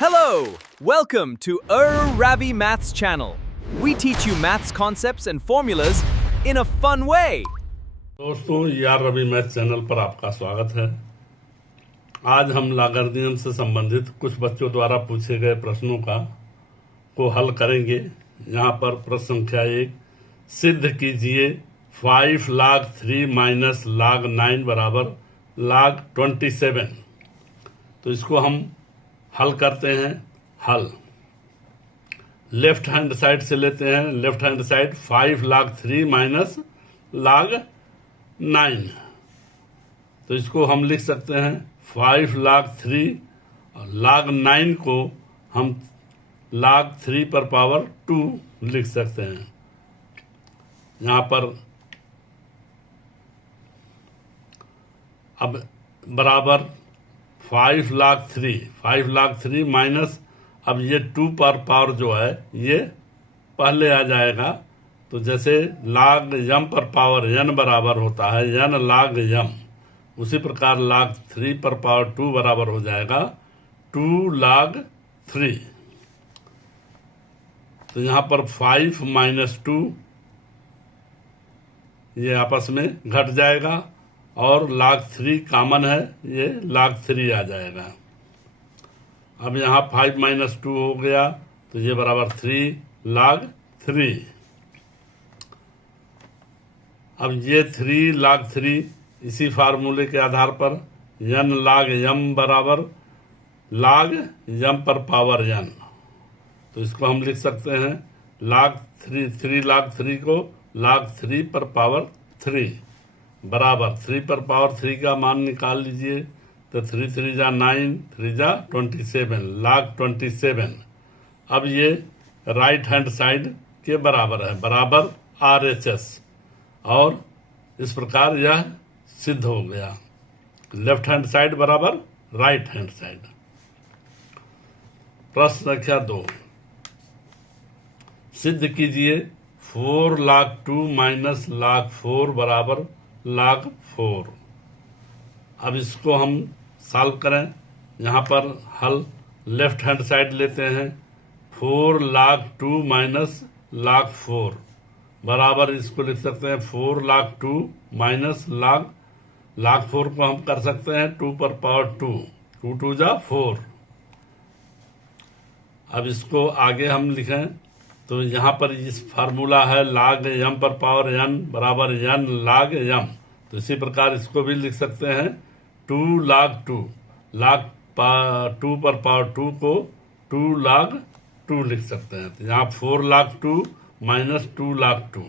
Hello! Welcome to Ravi Maths channel. We teach you maths concepts and formulas in a fun way. दोस्तों, यार Ravi math channel पर आपका स्वागत है। आज हम लॉगरिथम से संबंधित कुछ बच्चों द्वारा पूछे गए प्रश्नों को हल करेंगे। यहाँ पर प्रश्न संख्या 1, सिद्ध कीजिए 5 log 3 माइनस log 9 बराबर log 27। तो इसको हम हल करते हैं। हल लेफ्ट हैंड साइड से लेते हैं। Left hand side 5 log 3 minus log 9। तो इसको हम लिख सकते हैं 5 log 3 और log 9 को हम log 3 पर पावर 2 लिख सकते हैं। यहाँ पर अब बराबर 5 log 3 माइनस, अब ये 2 पर पावर जो है ये पहले आ जाएगा। तो जैसे log m पर पावर n बराबर होता है n log m, उसी प्रकार log 3 पर पावर 2 बराबर हो जाएगा 2 log 3। तो यहाँ पर 5 माइनस 2 ये आपस में घट जाएगा और log 3 कॉमन है, ये log 3 आ जाएगा। अब यहाँ 5 माइनस 2 हो गया तो ये बराबर 3 log 3। अब ये 3 log 3 इसी फार्मूले के आधार पर n log m बराबर log m पर पावर n। तो इसको हम लिख सकते हैं log 3 log 3 को log 3 पर पावर 3 बराबर 3 पर पावर 3 का मान निकाल लीजिए। तो 3 3 जा 9, 3 जा 27 log 27। अब ये राइट हैंड साइड के बराबर है, बराबर RHS, और इस प्रकार यह सिद्ध हो गया। लेफ्ट हैंड साइड बराबर राइट हैंड साइड। प्रश्न संख्या 2, सिद्ध कीजिए 4 log 2 माइनस log 4 बराबर log 4। अब इसको हम सॉल्व करें। यहाँ पर हल लेफ्ट हैंड साइड लेते हैं। 4 log 2 माइनस log 4 बराबर, इसको लिख सकते हैं 4 log 2 माइनस log 4 को हम कर सकते हैं 2 पर पावर 2, 2 2 जा 4। अब इसको आगे हम लिखें तो यहाँ पर इस फार्मूला है log m पर पावर n बराबर n log m। तो इसी प्रकार इसको भी लिख सकते हैं 2 log 2 पर पावर 2 को 2 log 2 लिख सकते हैं। तो यहाँ 4 log 2 माइनस 2 log 2,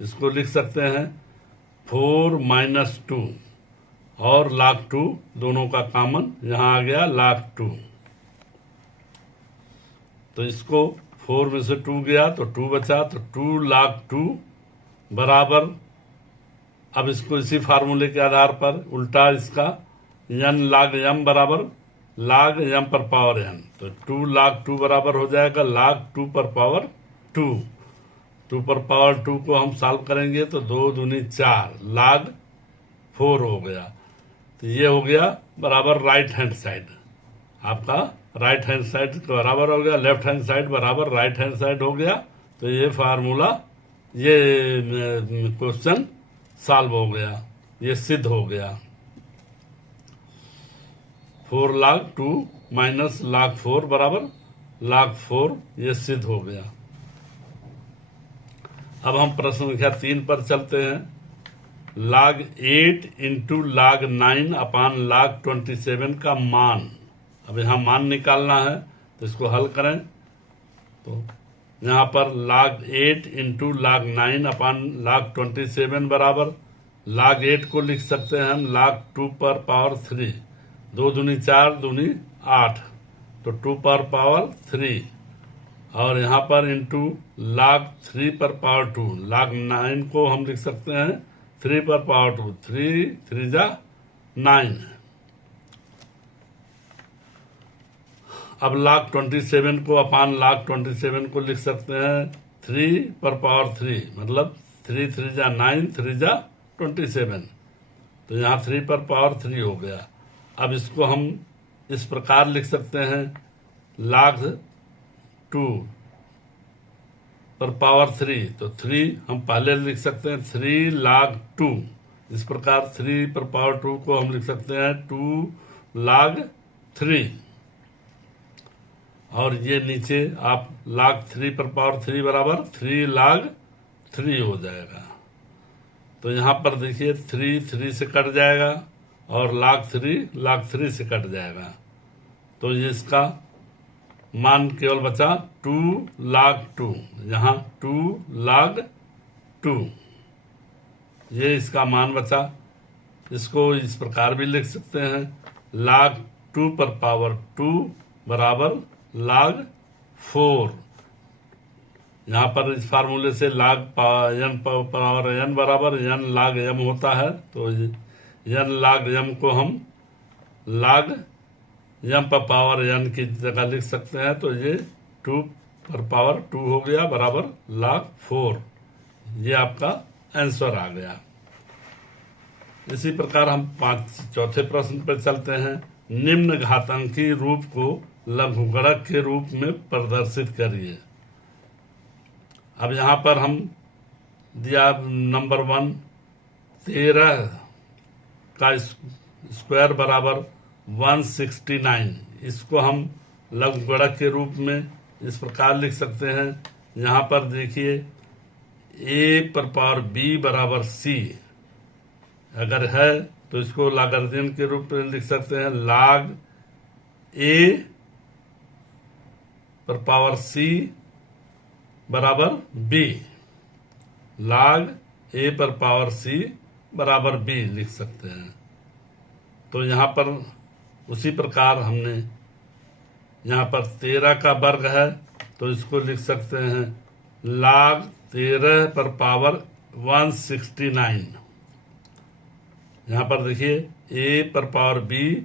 इसको लिख सकते हैं 4 माइनस 2 और log 2 दोनों का कॉमन यहाँ आ गया log 2। तो इसको 4 में से 2 गया तो 2 बचा, तो 2 log 2 बराबर, अब इसको इसी फार्मूले के आधार पर उल्टा इसका n log m बराबर log m पर पावर n। तो 2 log 2 बराबर हो जाएगा log 2 पर पावर 2। 2 पर पावर 2 को हम सॉल्व करेंगे तो 2 दूनी 4 log 4 हो गया। तो ये हो गया बराबर राइट हैंड साइड। आपका राइट हैंड साइड बराबर हो गया, लेफ्ट हैंड साइड बराबर राइट हैंड साइड हो गया। तो ये फार्मूला, ये क्वेश्चन सॉल्व हो गया, ये सिद्ध हो गया। 4 log 2 माइनस log 4 बराबर log 4, ये सिद्ध हो गया। अब हम प्रश्न संख्या 3 पर चलते हैं। log 8 इंटू log 9 अपान log 27 का मान। अब यहाँ मान निकालना है तो इसको हल करें। तो यहाँ पर log 8 इंटू log 9 अपान log 27 बराबर log 8 को लिख सकते हैं हम log 2 पर पावर 3, 2 दूनी 4 दूनी 8, तो 2 पर पावर 3, और यहाँ पर इंटू log 3 पर पावर 2, log 9 को हम लिख सकते हैं 3 पर पावर 2, 3 3 जा 9। अब log 27 को अपान log 27 को लिख सकते हैं 3 पर पावर 3, मतलब 3 3 जा 9, 3 जा 27। तो यहाँ 3 पर पावर 3 हो गया। अब इसको हम इस प्रकार लिख सकते हैं log 2 पर पावर 3, तो 3 हम पहले लिख सकते हैं 3 log 2। इस प्रकार 3 पर पावर 2 को हम लिख सकते हैं 2 log 3, और ये नीचे आप log 3 पर पावर 3 बराबर 3 log 3 हो जाएगा। तो यहाँ पर देखिए 3 से कट जाएगा और log 3 से कट जाएगा, तो ये इसका मान केवल बचा 2 log 2। यहाँ 2 log 2 ये इसका मान बचा। इसको इस प्रकार भी लिख सकते हैं log 2 पर पावर 2 बराबर log 4। यहाँ पर इस फार्मूले से log n पावर n बराबर n log m होता है, तो n log m को हम log m पर पावर n की जगह लिख सकते हैं, तो ये 2 पर पावर 2 हो गया बराबर log 4। ये आपका आंसर आ गया। इसी प्रकार हम चौथे प्रश्न पर चलते हैं। निम्न घातांकी रूप को लघुगणक के रूप में प्रदर्शित करिए। अब यहाँ पर हम दिया नंबर 1 13 का स्क्वायर बराबर 169। इसको हम लघुगणक के रूप में इस प्रकार लिख सकते हैं। यहाँ पर देखिए a पर पावर b बराबर c अगर है तो इसको लॉगरिथम के रूप में लिख सकते हैं log a पर पावर c बराबर b। log a पर पावर c बराबर b लिख सकते हैं। तो यहाँ पर उसी प्रकार हमने यहाँ पर 13 का वर्ग है, तो इसको लिख सकते हैं log 13 पर पावर 169। यहाँ पर देखिए a पर पावर b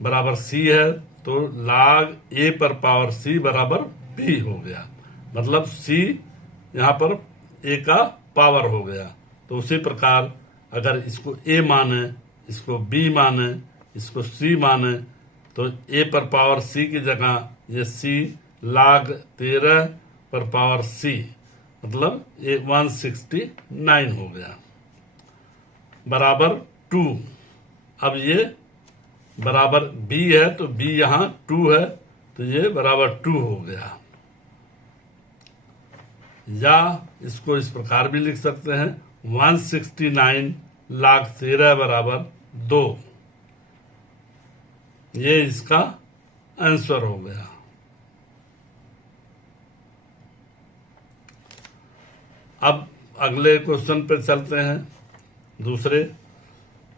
बराबर c है, तो log a पर पावर c बराबर b हो गया। मतलब c यहाँ पर a का पावर हो गया। तो उसी प्रकार अगर इसको a माने, इसको b माने, इसको c माने, तो a पर पावर c की जगह ये c log 13 पर पावर c मतलब 169 हो गया बराबर 2। अब ये बराबर b है, तो b यहाँ 2 है, तो ये बराबर 2 हो गया। या इसको इस प्रकार भी लिख सकते हैं 169 log 13 बराबर 2। ये इसका आंसर हो गया। अब अगले क्वेश्चन पे चलते हैं। दूसरे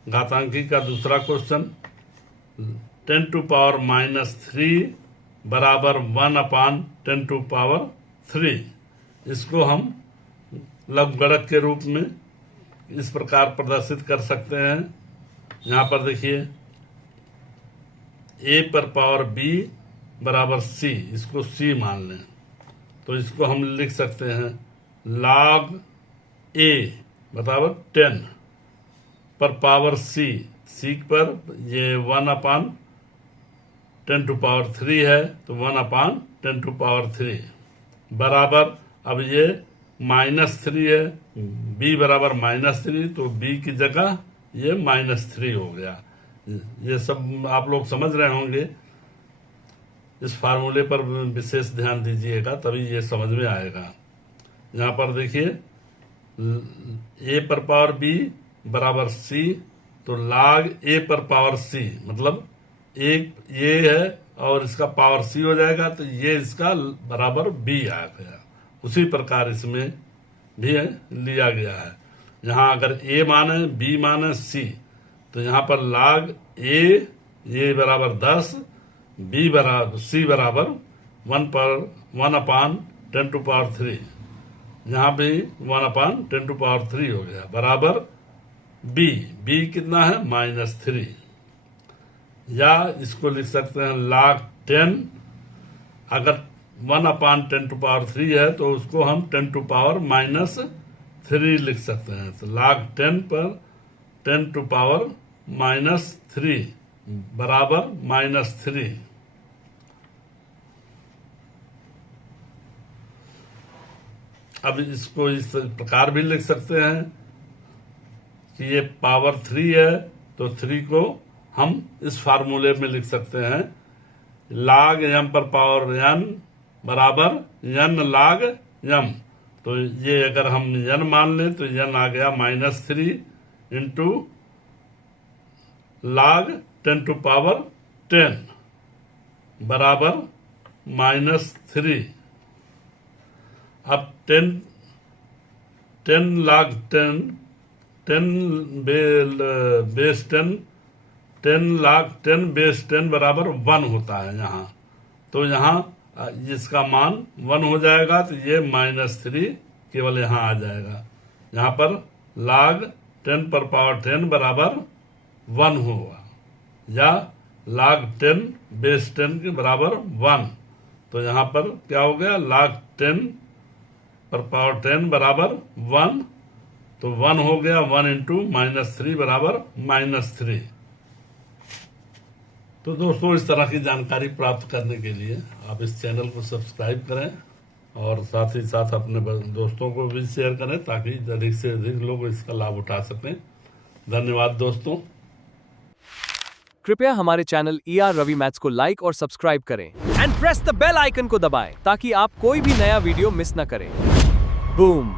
घातांकी का दूसरा क्वेश्चन 10 टू पावर -3 बराबर 1/10 टू पावर 3। इसको हम लघुगणक के रूप में इस प्रकार प्रदर्शित कर सकते हैं। यहाँ पर देखिए a पर पावर b बराबर c, इसको c मान लें, तो इसको हम लिख सकते हैं log a बराबर 10 पर पावर c, c पर ये 1/10 टू पावर 3 है, तो 1/10 टू पावर 3 बराबर, अब ये -3 है, b बराबर -3, तो b की जगह ये -3 हो गया। ये सब आप लोग समझ रहे होंगे। इस फार्मूले पर विशेष ध्यान दीजिएगा, तभी ये समझ में आएगा। यहाँ पर देखिए a पर पावर b बराबर c, तो log a पर पावर c मतलब एक ये है और इसका पावर c हो जाएगा, तो ये इसका बराबर b आ गया। उसी प्रकार इसमें भी लिया गया है। यहाँ अगर a माने b माने c, तो यहाँ पर log a ये बराबर 10, b बराबर c बराबर 1/10 टू पावर 3, यहाँ भी 1/10 टू पावर 3 हो गया बराबर b कितना है -3। या इसको लिख सकते हैं log 10, अगर 1/10 टू पावर 3 है तो उसको हम 10 टू पावर -3 लिख सकते हैं। तो log 10 पर 10 टू पावर -3 बराबर -3। अब इसको इस प्रकार भी लिख सकते हैं कि ये पावर 3 है, तो 3 को हम इस फार्मूले में लिख सकते हैं log m पर पावर n बराबर n log m। तो ये अगर हम n मान लें तो n आ गया -3 इंटू log 10 टू पावर 10 बराबर -3। अब 10 log 10 बेस 10 log 10 बेस 10 बराबर 1 होता है यहाँ। तो यहाँ इसका मान 1 हो जाएगा, तो ये -3 केवल यहाँ आ जाएगा। यहाँ पर log 10 पर पावर 10 बराबर 1 होगा, या log 10 बेस 10 के बराबर 1। तो यहाँ पर क्या हो गया, log 10 पर पावर 10 बराबर 1, तो 1 हो गया, 1 इंटू -3 बराबर -3। तो दोस्तों, इस तरह की जानकारी प्राप्त करने के लिए आप इस चैनल को सब्सक्राइब करें और साथ ही साथ अपने दोस्तों को भी शेयर करें, ताकि अधिक से अधिक लोग इसका लाभ उठा सकें। धन्यवाद दोस्तों। कृपया हमारे चैनल ER रवि मैथ्स को लाइक और सब्सक्राइब करें and press the bell icon को दबाएं ताकि आप कोई भी नया वीडियो मिस न करें। बूम।